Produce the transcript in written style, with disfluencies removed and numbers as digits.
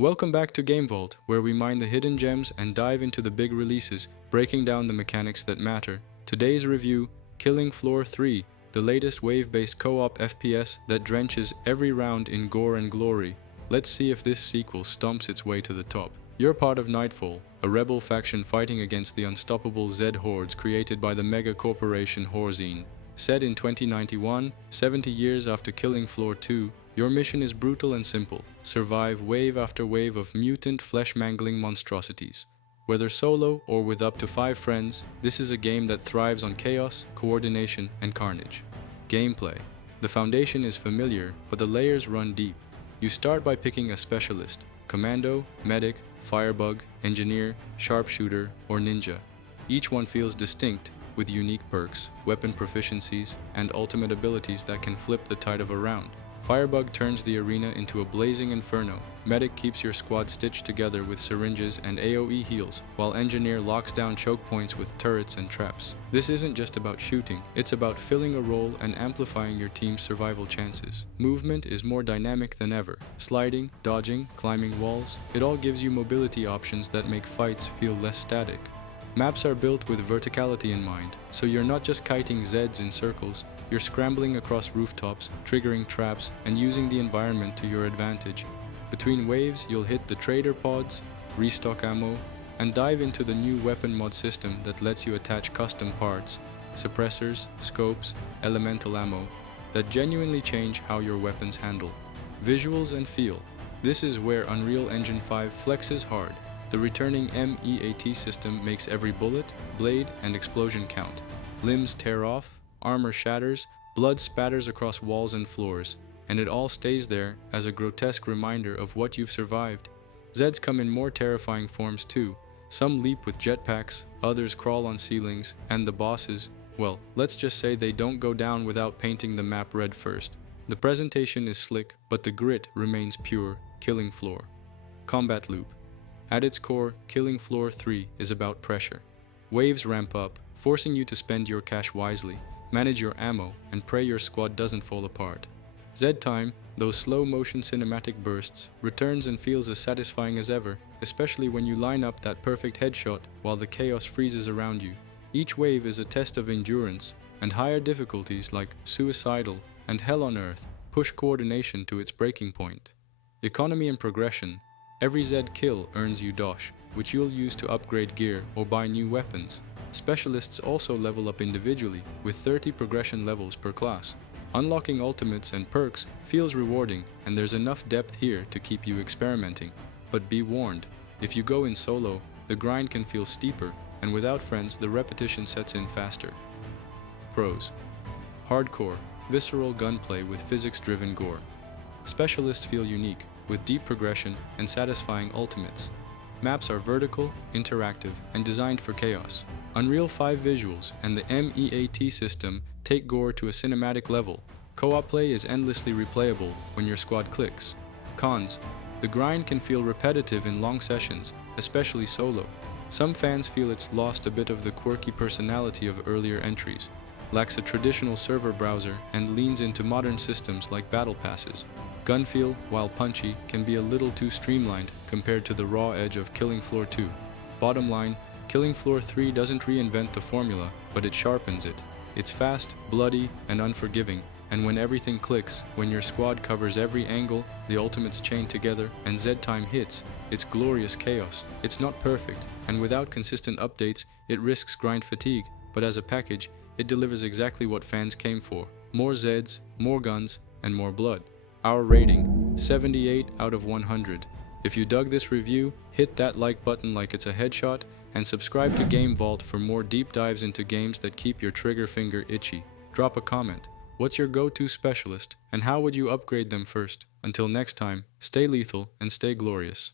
Welcome back to Game Vault, where we mine the hidden gems and dive into the big releases, breaking down the mechanics that matter. Today's review, Killing Floor 3, the latest wave-based co-op FPS that drenches every round in gore and glory. Let's see if this sequel stomps its way to the top. You're part of Nightfall, a rebel faction fighting against the unstoppable Zed hordes created by the mega corporation Horzine. Set in 2091, 70 years after Killing Floor 2, your mission is brutal and simple. Survive wave after wave of mutant, flesh-mangling monstrosities. Whether solo or with up to 5 friends, this is a game that thrives on chaos, coordination, and carnage. Gameplay. The foundation is familiar, but the layers run deep. You start by picking a specialist: commando, medic, firebug, engineer, sharpshooter, or ninja. Each one feels distinct, with unique perks, weapon proficiencies, and ultimate abilities that can flip the tide of a round. Firebug turns the arena into a blazing inferno. Medic keeps your squad stitched together with syringes and AoE heals, while Engineer locks down choke points with turrets and traps. This isn't just about shooting, it's about filling a role and amplifying your team's survival chances. Movement is more dynamic than ever. Sliding, dodging, climbing walls, it all gives you mobility options that make fights feel less static. Maps are built with verticality in mind, so you're not just kiting Zeds in circles, you're scrambling across rooftops, triggering traps, and using the environment to your advantage. Between waves, you'll hit the trader pods, restock ammo, and dive into the new weapon mod system that lets you attach custom parts, suppressors, scopes, elemental ammo, that genuinely change how your weapons handle. Visuals and feel. This is where Unreal Engine 5 flexes hard. The returning MEAT system makes every bullet, blade, and explosion count. Limbs tear off, armor shatters, blood spatters across walls and floors, and it all stays there as a grotesque reminder of what you've survived. Zeds come in more terrifying forms too. Some leap with jetpacks, others crawl on ceilings, and the bosses, well, let's just say they don't go down without painting the map red first. The presentation is slick, but the grit remains pure. Killing Floor. Combat loop. At its core, Killing Floor 3 is about pressure. Waves ramp up, forcing you to spend your cash wisely, manage your ammo, and pray your squad doesn't fall apart. Zed Time, those slow-motion cinematic bursts, returns and feels as satisfying as ever, especially when you line up that perfect headshot while the chaos freezes around you. Each wave is a test of endurance, and higher difficulties like Suicidal and Hell on Earth push coordination to its breaking point. Economy and progression. Every Zed kill earns you dosh, which you'll use to upgrade gear or buy new weapons. Specialists also level up individually, with 30 progression levels per class. Unlocking ultimates and perks feels rewarding, and there's enough depth here to keep you experimenting. But be warned, if you go in solo, the grind can feel steeper, and without friends the repetition sets in faster. Pros. Hardcore, visceral gunplay with physics-driven gore. Specialists feel unique, with deep progression and satisfying ultimates. Maps are vertical, interactive, and designed for chaos. Unreal 5 visuals and the MEAT system take gore to a cinematic level. Co-op play is endlessly replayable when your squad clicks. Cons. The grind can feel repetitive in long sessions, especially solo. Some fans feel it's lost a bit of the quirky personality of earlier entries, lacks a traditional server browser, and leans into modern systems like battle passes. Gun feel, while punchy, can be a little too streamlined compared to the raw edge of Killing Floor 2. Bottom line, Killing Floor 3 doesn't reinvent the formula, but it sharpens it. It's fast, bloody, and unforgiving, and when everything clicks, when your squad covers every angle, the ultimates chain together, and Zed Time hits, it's glorious chaos. It's not perfect, and without consistent updates, it risks grind fatigue, but as a package, it delivers exactly what fans came for. More Zeds, more guns, and more blood. Our rating, 78 out of 100. If you dug this review, hit that like button like it's a headshot, and subscribe to Game Vault for more deep dives into games that keep your trigger finger itchy. Drop a comment. What's your go-to specialist, and how would you upgrade them first? Until next time, stay lethal and stay glorious.